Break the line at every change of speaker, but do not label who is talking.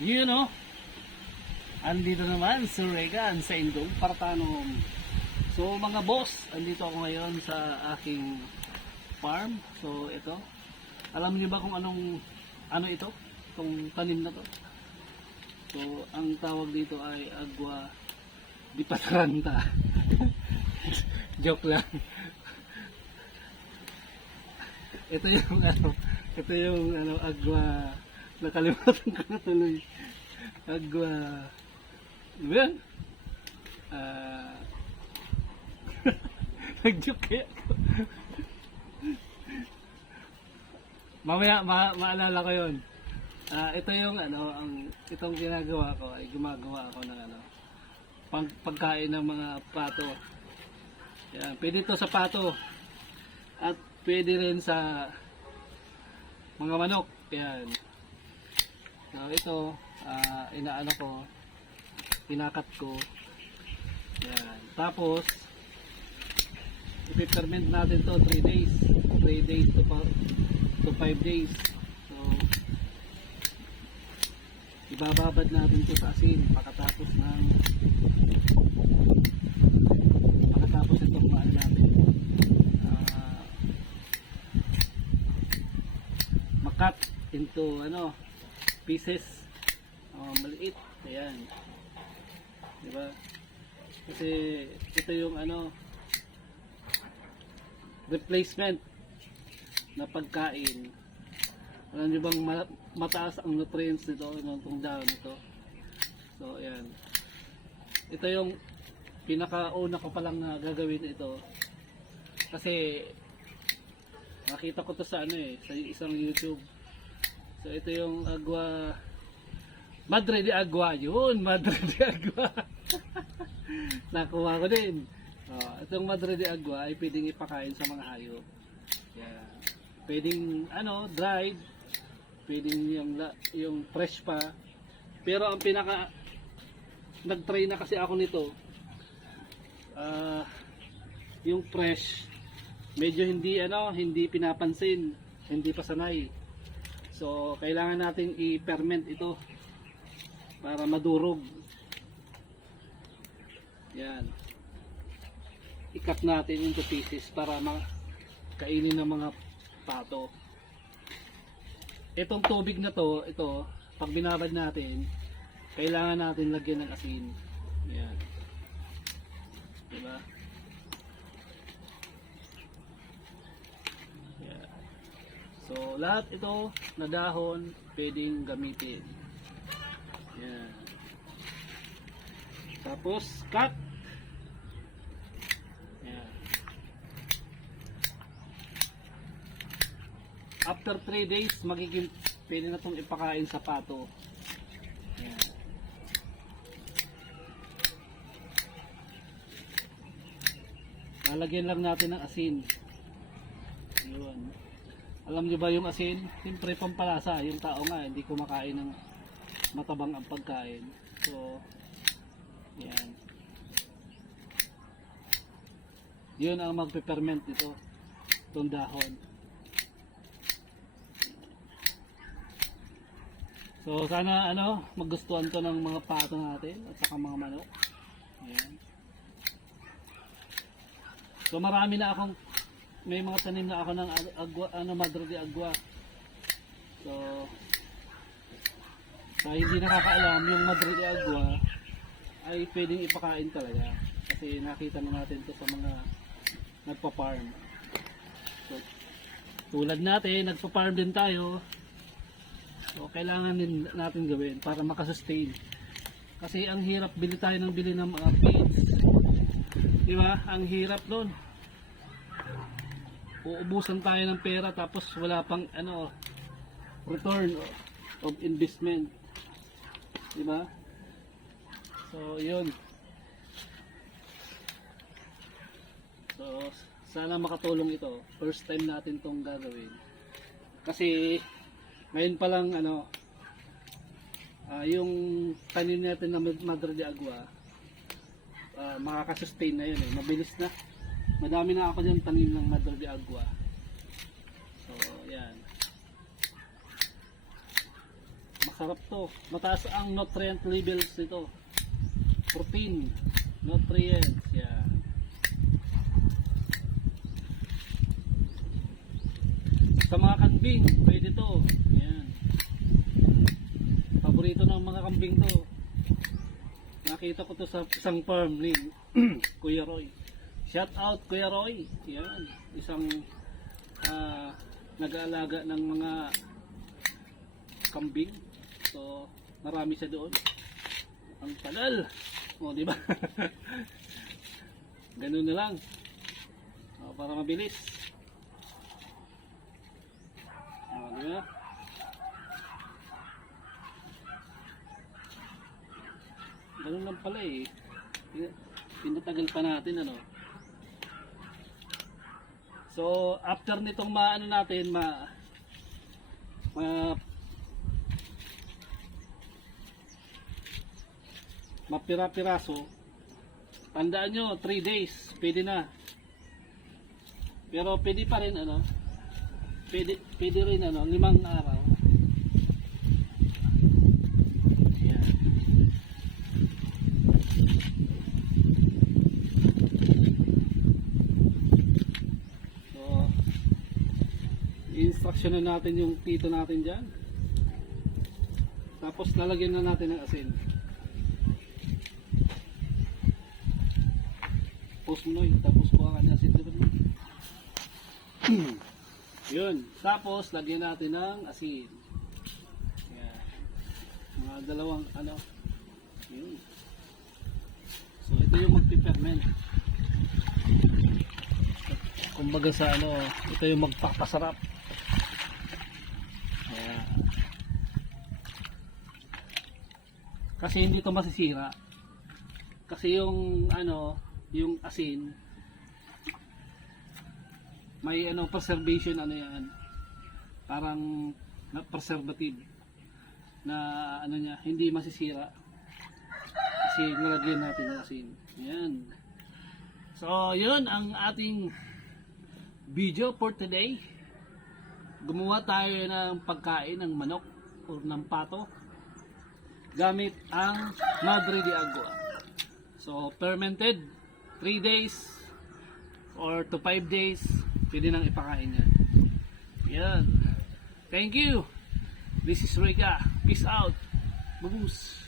Yun o. Andito naman si Regan sa Indong Partanom. So mga boss, andito ako ngayon sa aking farm. So ito. Alam niyo ba kung anong ano ito? Itong tanim na to. So ang tawag dito ay agwa di patranta. Joke lang. ito yung ano, ito yung ano agwa nakalimutan ko na tuloy. Agwa ano ba yan? Ah Nag-joke kaya ako. Mamaya ma maalala ko 'yon. Ah, ito yung ano, ang itong ginagawa ko ay gumagawa ako ng ano, pang, pagkain ng mga pato. Yan, pwede to sa pato. At pwede rin sa mga manok. Yan. So ito, ah, inaano ko, pinakat ko. Yan. Tapos, i-ferment natin to 3 days. 3 days to, to 5 days. So, ibababad natin to sa asin pagkatapos ng pagkatapos itong maano natin ah, makat into ano pieces. Oh, maliit. Ayan. Di ba kasi ito yung ano replacement na pagkain. Alam niyo bang ma- mataas ang nutrients nito itong dahon nito so ayan. Ito yung pinakauna ko palang na gagawin ito. Kasi nakita ko to sa ano eh sa isang youtube so ito yung agwa. Madre de Agua yun Madre de Agua nakuha ko din. Oh, itong Madre de Agua ay pwedeng ipakain sa mga hayop. Yeah. pwedeng ano dried. Pwedeng yung, yung fresh pa. Pero ang pinaka nag-try na kasi ako nito ah yung fresh medyo hindi ano hindi pinapansin hindi pa sanay so kailangan nating i-ferment ito para madurog. Yan. Ikat natin into pieces para makainin ng mga pato. Itong tubig na to ito pag binabad natin kailangan natin lagyan ng asin. Yan. Diba yan so lahat ito na dahon pwedeng gamitin. Yan. Tapos cut. Yan. After 3 days magiging pwede na itong ipakain sa pato. Yan. Lalagyan lang natin ng asin. Yun alam niyo ba yung asin? Siyempre pampalasa. Yung tao nga hindi kumakain ng matabang ang pagkain. So yan. Yun ang magpe-ferment nito itong dahon. So sana ano magustuhan to ng mga pato natin at saka mga manok. Yan So marami na akong may mga tanim na ako ng ag- agwa, ano madre de agwa. So sa hindi nakakaalam yung madre de agwa ay pwedeng ipakain talaga kasi nakita na natin to sa mga nagpa-farm. So, tulad natin, nagpa-farm din tayo. So kailangan din natin gawin para makasustain. Kasi ang hirap bili tayo ng bili ng mga feeds. Di ba? Ang hirap nun. Uubusan tayo ng pera tapos wala pang ano return of investment. Di ba? So, yun. So, sana makatulong ito. First time natin tong gagawin. Kasi ngayon pa lang ano ah, yung tanim natin na Madre de Agua uh, makakasustain na yun eh. Mabilis na. Madami na ako dyan tanim ng de Agua. So, yan. Masarap to. Mataas ang nutrient levels nito. Protein, nutrients, yan. Sa mga kambing, pwede to. Yan. Paborito ng mga kambing to. Nakita ko to sa isang farm ni Kuya Roy. Shout out Kuya Roy. Yan. Isang ah, nag-aalaga ng mga kambing. So, marami siya doon. Ang tagal. O, di ba? Ganun na lang. O, para mabilis. O, di ba? Ganun lang pala eh. Tinatagal pa natin ano. So, after nitong maano natin, ma, ma mapira-piraso, tandaan nyo, 3 days, pwede na. Pero pwede pa rin, ano, pwede, pwede rin, ano, limang araw. Yan. So, na natin yung tito natin dyan. Tapos lalagyan na natin ng asin. Tapos mo tapos kuha ka ng asin dito. Yun. Tapos lagyan natin ng asin. Yan. Mga dalawang ano. Yun. So ito yung magpiperment. Kumbaga sa ano, ito yung magpapasarap. Kasi hindi to masisira. Kasi yung ano, yung asin may ano preservation ano yan. Parang na preservative na ano niya, hindi masisira. Kasi nilagyan natin ng asin. Ayan. So, yun ang ating video for today. Gumawa tayo ng pagkain ng manok o ng pato gamit ang Madre de Agua. So, fermented 3 days or to 5 days, pwede nang ipakain yan. Yan. Thank you. This is Rika. Peace out. Babush.